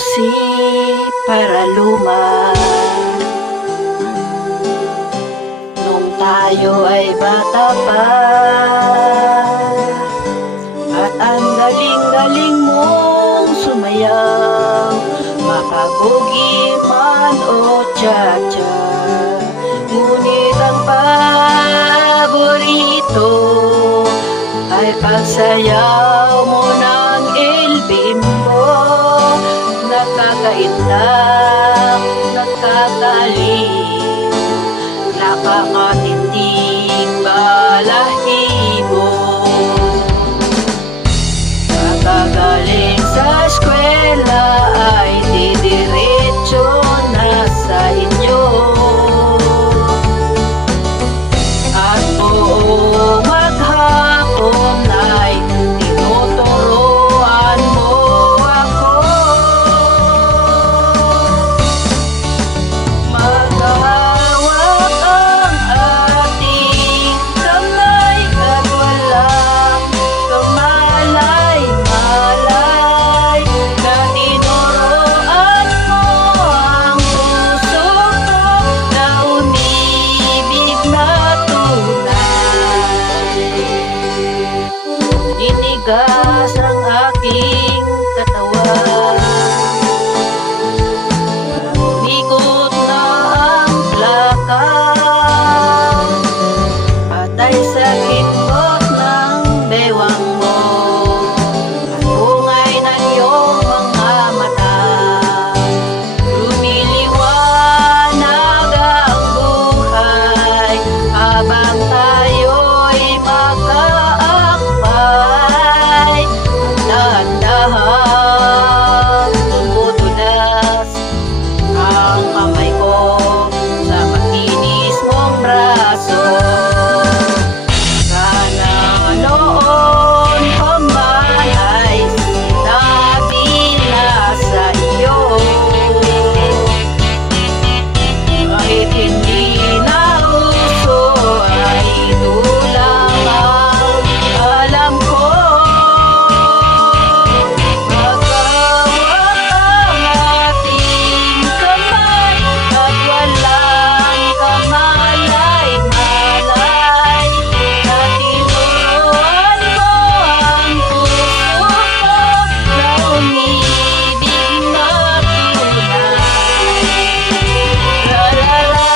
si Paraluma. Nung tayo ay bata pa, at ang galing-galing mong sumayaw, makabugi man o cha-cha. Ngunit ang paborito ay pagsayaw mo ng El Bimbo. Nakakaitak, nakakaliw, nakakatindig balahibo. Kakagaling sa eskwela ay didiretso na sa inyo. At buong maghapon ay tinuturuan mo ako. Magawak ang ating kamay at walang kamalay-malay, na tinuruan mo ang puso ko na umibig na tunay. Titigas ang aking katawan, umikot na ang plaka, patay sa kimbot ng bewang mo, at bungay ng iyong mga mata. Lumiliwanag ang buhay habang tayo'y magkaakbay. Dahan-dahan tumutulas ang kamay ko sa makinis mong braso. Sana noon pa man ay sinabi na sa iyo, kahit hindi na uso ay ito lang ang alam ko. Magawak ang ating kamay at walang kamalay-malay, na tinuruan mo ang puso ko na umibig na tunay. La la la,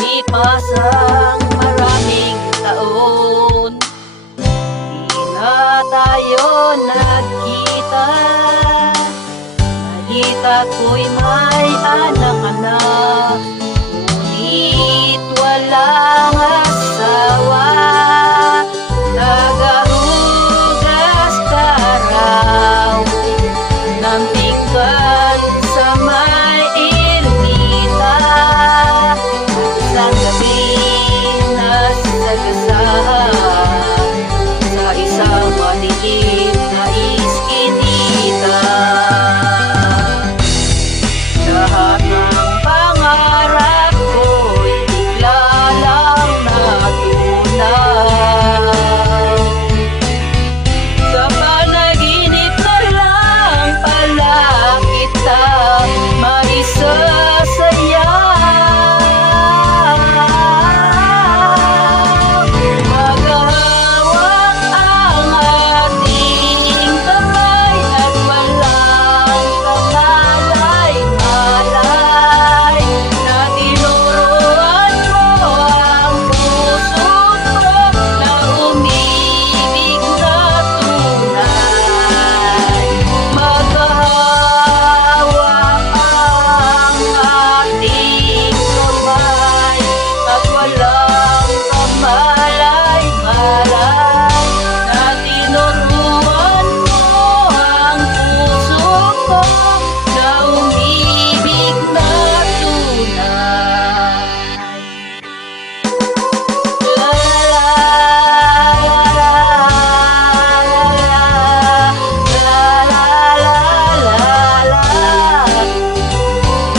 lipas ang maraming taon, di na tayo nagkita. Balita ko'y may anak-anak,